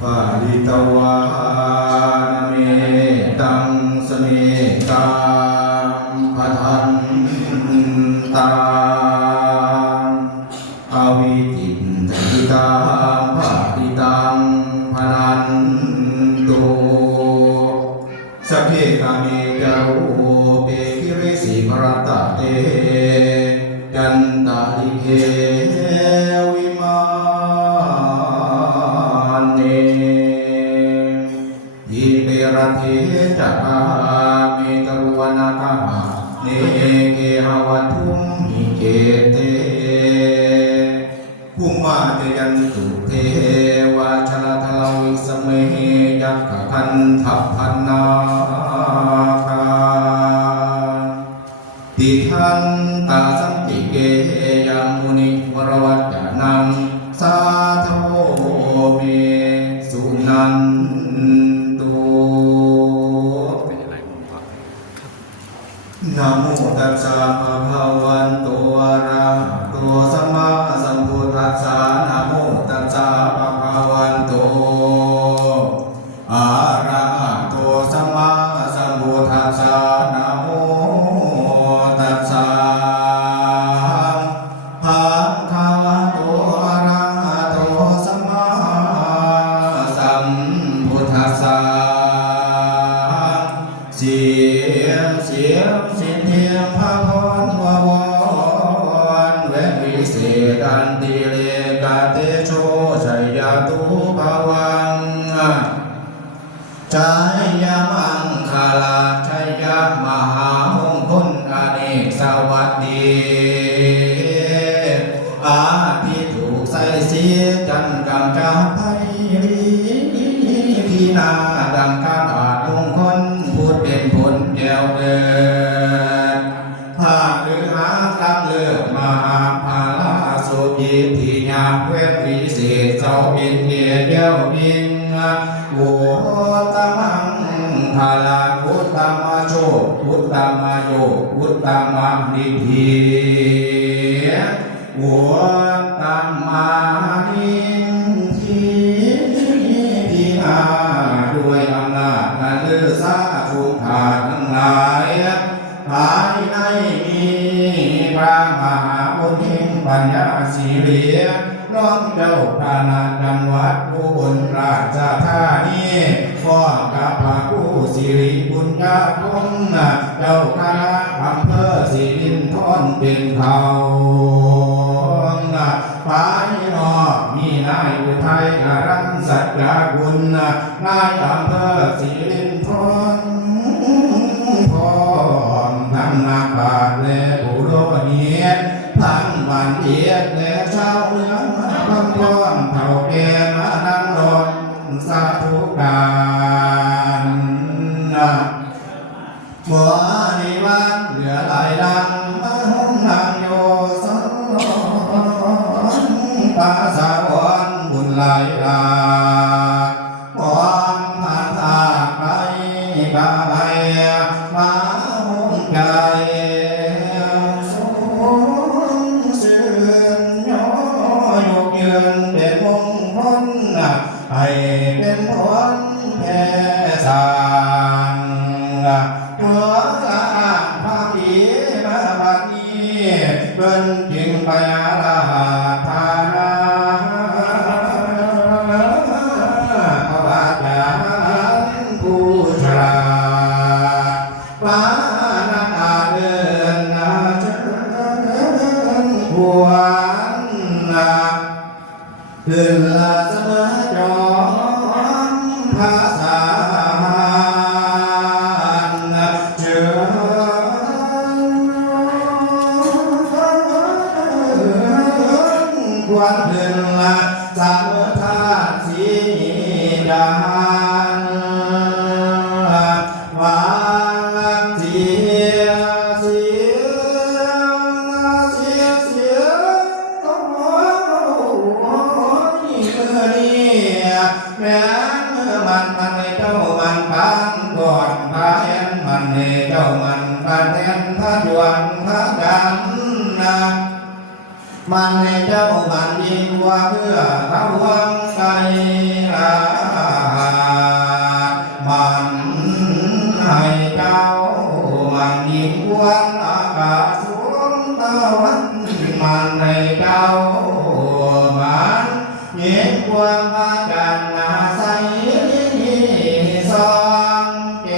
ปาริตวานเมตังสเมกังปะทันตาอวิจิตติตาภาติตังพนันตุสัพเพกาเมจารุเปกิริสิภรตเตจันตาลิเกวิมานิยิเปรติจักขาเมตรุวนาคาเนเกหวัตุมหิเกเตภูมาเตยันตุเทวาชลทลวิสเมยักขคันทัพพันนาคาติทันตาสันติเกยังมุนิวรวัจจานังสาโทเมสุนันตุนะโมตัสสะภะคะวันโตอะระหะโตสัมมาสัมพุทธัสสะนะโมตัสสะภะคะวันโตอะระหะโตสัมมาสัมพุทธัสสะนะโมตัสสะภะคะวะโตอะระหะโตสัมมาสัมพุทธัสสะเสียงสินเทียมพระพรวรเววิเศษอันติเลกาเตโชชัยยตุภวังชัยยมังคลาชัยยมหามงคลอเนกสวัสดีอาทิถูกใส่เสียจันกังกาไพรีพีนาดังคาอาจมงคลพูดเป็นผลแก้วเดินภาคหรือหาตักเลือกมหาภาลาสุยิทิญาเวทวิเศษเจ้าอินเดียเดียวอิงโอตมังภาลาพุทธมาโชพุทธมาโยพุทธมานิพีโอตมานิทีพีอาด้วยอำนาจนั้นเลือสาภูขาทั้งหลายภายในมีพระมหาบุญหิงปัญญาสีเหลียน้องเจ้าพระนาจังหวัดอุบลราชธานีพ่อกับพระผู้สิริบุญญาภงเจ้าคณะอำเภอสิรินธรเป็นเขาฝ่ายนอกมีนายอุทัยอรัญสัจจกุลนายอำเภอสิรินธรพร้อมทั้งนักปราชญ์และผู้รู้เหียรทั้งบัณฑิตและชาวเมืองบางพร้อมเท่าแก่มานั่งรถสาธุการเมื่อในวันเหลือหลายดังมาห้องนางโยสปาสาวรบุญหลายลาความผ่านทางไปกาไปมาห้องใจสูงสื่นย่อยกยืนเป็นมงคลให้เป็นผลแผ่สร้างตัวละพระผีมาบัดนี้เป็นจึงไปอาราธานาพระบาทยานผู้ชราปานาเดินเชิญหวนขึ้นละเสมอจอมภาษาเชิญควรขึ้นละสามธาตุสีดานวางเสียเสียโอ้ยเมื่อนี้แม้มันในเจ้ามันพันก่อนพระแอนมันในเจ้ามันพระแทนพระดวนพระกันมันในเจ้ามันยิ่งกว่าเพื่อเขาวังไกล พวงพากันอาศัยซองแก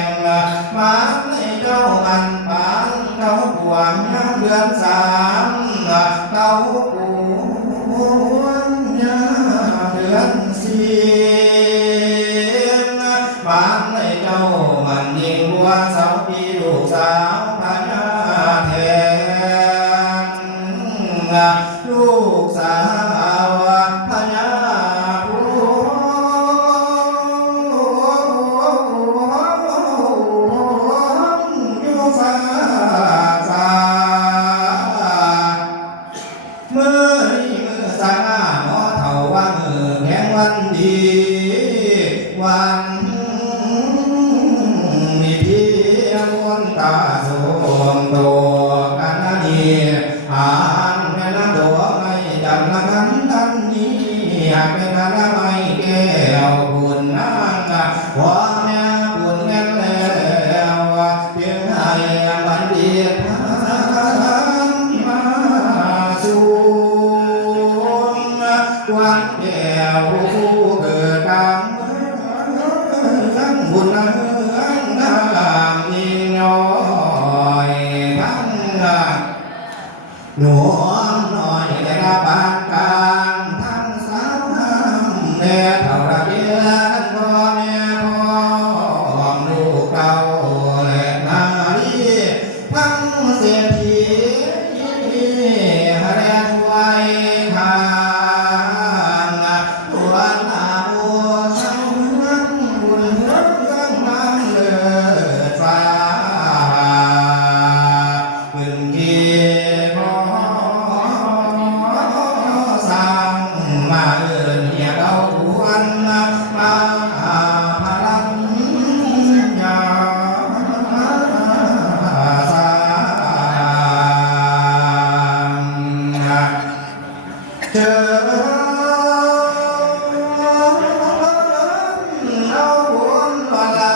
งมาในเจ้ามันปานเขาพวงเดือนสามเขาปวงเดือนสี่มาในเจ้ามันยิงบัวสาวปีลูกสาวพญาแทนลูกสาวพญาอยู่ฟ้าเมื่อนี้มือสาหมอเท่าว่ามือแห่งวันดีวันนี้พี่มนตาสมโตกันนีอ่านแม่น้ำตัวไม่จำละกันทันนี้หากเป็นอะไรไม่แก้วบุญนางขอแม่บุญแม่แล้วเพียงให้บัณฑิตมาสู่วันแก้วผู้เกิดกรรมบุญนั้นมีน้อยทั้งหนูน้อยแต่ละปานกลางทั้งสาวแม่เท่าระเบียนพ่อแม่พ่อลูกเก่าและนาลีทั้งเศรษฐีแร่ถวายทานตัวนาโมช่างบุญเรื่องน้ำเลือดฟ้าพึ่งเกียรสร้างมาเอิญเหี่ยเราควรมาพลังยาสาเจอเอาบุญวลา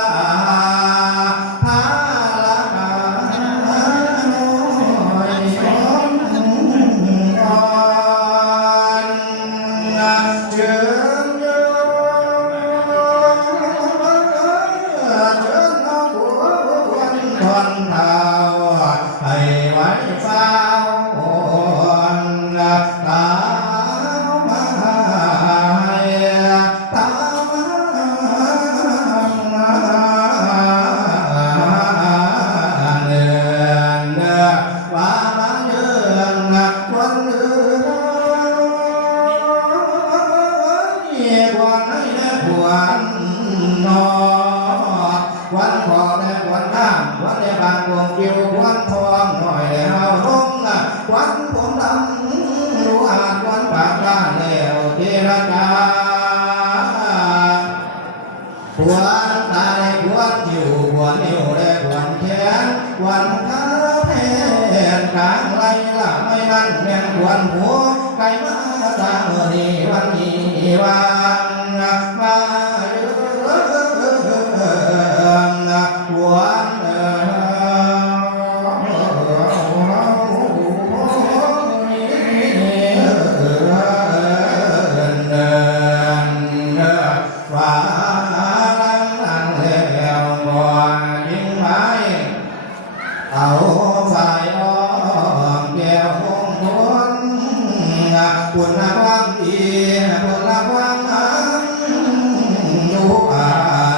พาละนาหน่อยอ่อนเชิญโยเชิญเอาบุญทนเท้าให้ไว้ฟ้าตามาตาเดินว่ามาเดินวันเดินวันไหนวันนอวันพอแต่วันน้ำวันในบางวงเกี่ยววันทองหน่อยแล้วลงวันผมดำรู้อาจวันปากด้านแล้วเทระจาปวดตาได้ปวดอยู่ปวดนิ้วได้ปวดแขนวันขาแผ่นกลางไหลละไม่นั่นแม่นปวดหัวไก่มาสาเมื่อนี้วันนี้วันมาเยอะปวดว่าลังแล้วบ่ยิ่งไม้เอาฝ่ายอ้อมแก้วมงคลบุญความดีบุญความงามดูอ่า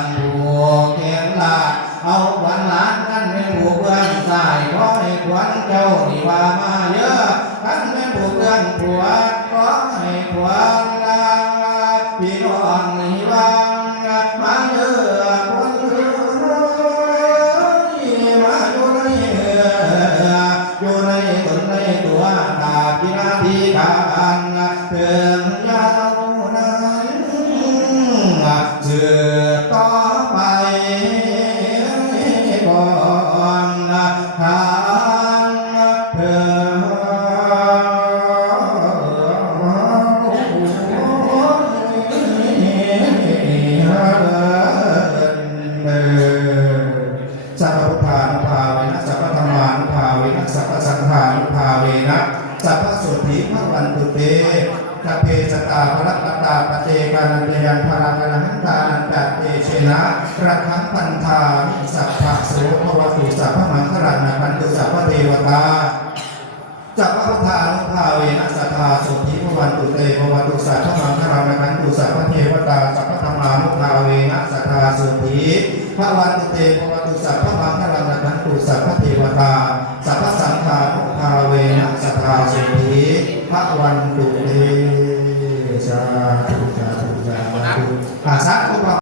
นผูกแขนลาเอาขวัญหลานกันไม่ผูกเพื่อนสายขอให้ขวัญเจ้านี่ว่ามาเยอะกันไม่ผูกเพื่อนผัวขอให้ขวัญพี่น้องนี่ว่ามาเยอะคนเอ๋ยมาอยู่ในตนในตัวตาพินาทีการเพียงยาวนั้นเสือต่อไปก่อนทางเพื่สัพพุทธานุภาเวนะสัพพธรรมานุภาเวนะสัพพสังฆานุภาเวนะสัพพสุทธิภวันตุเต สพเพสตาภรตตาปเจกานันเตยันพลังกนันตานันตัตเตเชนะระคังพันธามิสัพพะโสภวตุสัพพมังคลังนันตุสัพพเทวตาจักพพุทธานุภาเวนัสสทธาสุทิภวันตุเตภวตุสัพพมังคลังนันตุสัพพเทวตาจักพธรรมานุภาเวนัสสทธาสุทิภวันตุเตภวตุสัพพมังคลังนันตุสัพพเทวตาสัพพสังฆานุภาเวนัสสทธาสุทิภวันตุ